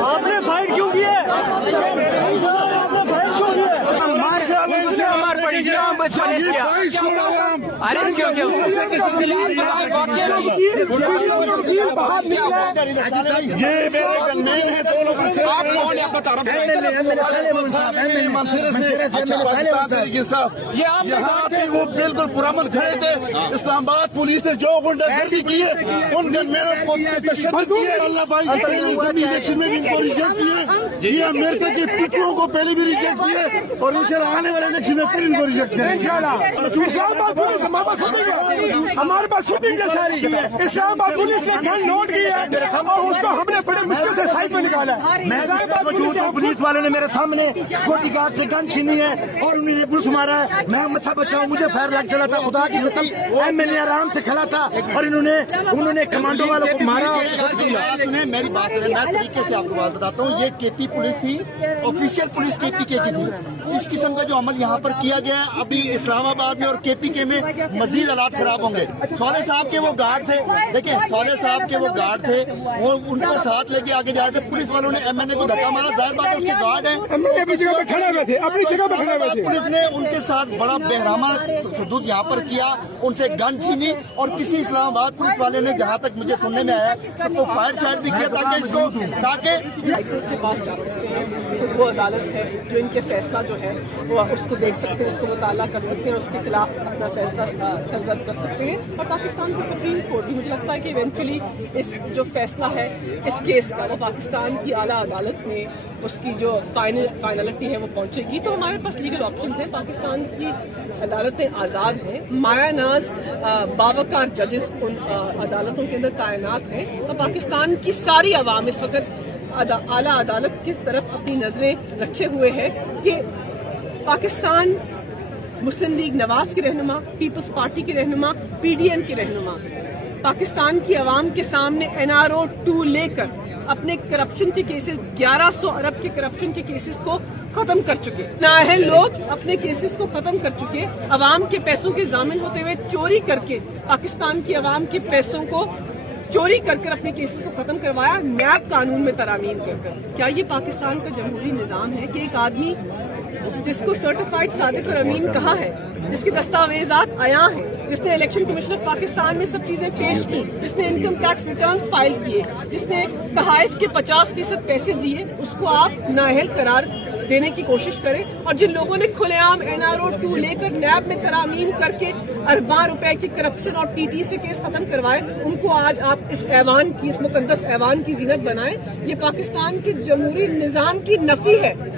आपने फाइट क्यों किया? अरेस्ट क्यों किया? ये मेरे गन्ने हैं, दो लोगों से आप कौन है बता रहा हूँ। यहाँ पे वो बिल्कुल पुरअमन खड़े थे। इस्लामाबाद पुलिस ने जो गुंडागर्दी की है उन गन्नेरों को तशद्दुद किया। अल्लाह भाई इलेक्शन में इनको रिजेक्ट किए। ये अमेरिका के पिटुओं को पहले भी रिजेक्ट किए और इंशाल्लाह आने वाले इलेक्शन में फिर इनको रिजेक्ट करेंगे। इस्लामाबाद पुलिस हमारे पास शूटिंग जैसा है। इस्लामाबाद पुलिस ने गन लोड की है और उसको हमने बड़े मुश्किल से साइड में निकाला है। पुलिस वाले ने मेरे सामने सिक्योरिटी गार्ड से गन छीनी है और उन्होंने पुलिस मारा है। मैं मसा बचाऊं, मुझे फायर लग चला था। खुदा की कसम एमएलए आराम से खड़ा था और उन्होंने कमांडो वालों को मारा। सुने मेरी बात सुने, मैं तरीके से आपको बात बताता हूँ। ये केपी पुलिस थी, ऑफिशियल पुलिस केपी के की थी। इस किस्म का जो अमल यहाँ पर किया गया है, अभी इस्लामाबाद में और केपी के में मजीद हालात खराब होंगे। सोले साहब के वो गार्ड थे, देखिए सोले साहब के वो गार्ड थे, वो उनको साथ लेके आगे जा रहे थे। पुलिस वालों ने एमएनए को धक्का मारा, जाहिर बात है उसके गार्ड है, अपनी जगह पे खड़े हुए थे, अपनी जगह पे खड़े हुए थे। पुलिस ने उनके साथ बड़ा बेरहमा तशद्दुद यहाँ पर किया, उनसे गन छीनी और किसी इस्लामाबाद पुलिस वाले ने, जहाँ तक मुझे सुनने में आया, तो फायर शायर भी किया ताकि इसको वो अदालत है जो इनके फैसला जो है वो उसको देख सकते हैं, उसको मुताला कर सकते हैं, उसके खिलाफ अपना फैसला सरजद कर सकते हैं। और पाकिस्तान की सुप्रीम कोर्ट भी, मुझे लगता है कि इवेंचुअली इस जो फैसला है इस केस का वो पाकिस्तान की आला अदालत में उसकी जो फाइनलिटी है वो पहुंचेगी। तो हमारे पास लीगल ऑप्शंस हैं। पाकिस्तान की अदालतें आज़ाद हैं, मायानाज बावकार जजेस उन अदालतों के अंदर तैनात हैं। तो पाकिस्तान की सारी आवाम इस वक्त आला अदालत की तरफ अपनी नजरें रखे हुए है कि पाकिस्तान मुस्लिम लीग नवाज के रहनुमा, पीपल्स पार्टी के रहनुमा, पीडीएम के रहनुमा पाकिस्तान की आवाम के सामने NRO 2 लेकर अपने करप्शन के केसेस, 1100 अरब के करप्शन के केसेस को खत्म कर चुके। नाअहल लोग अपने केसेस को खत्म कर चुके। अवाम के पैसों के जामिन होते हुए चोरी करके पाकिस्तान की आवाम के पैसों को चोरी कर अपने केसेस को खत्म करवाया, नैब कानून में तरामीम कर। क्या ये पाकिस्तान का जमहूरी निजाम है कि एक आदमी जिसको सर्टिफाइड सादिक और अमीन कहा है, जिसके दस्तावेजात आया हैं, जिसने इलेक्शन कमीशन ऑफ पाकिस्तान में सब चीजें पेश की, जिसने इनकम टैक्स रिटर्न्स फाइल किए, जिसने तहाइफ के 50% पैसे दिए, उसको आप नाअहल करार देने की कोशिश करें? और जिन लोगों ने खुलेआम NRO 2 लेकर नैब में तरामीम करके अरबां रुपए की करप्शन और TT से केस खत्म करवाए, उनको आज आप इस ऐवान की, इस मुकद्दस ऐवान की जीनत बनाएं। ये पाकिस्तान के जमहूरी निजाम की नफी है।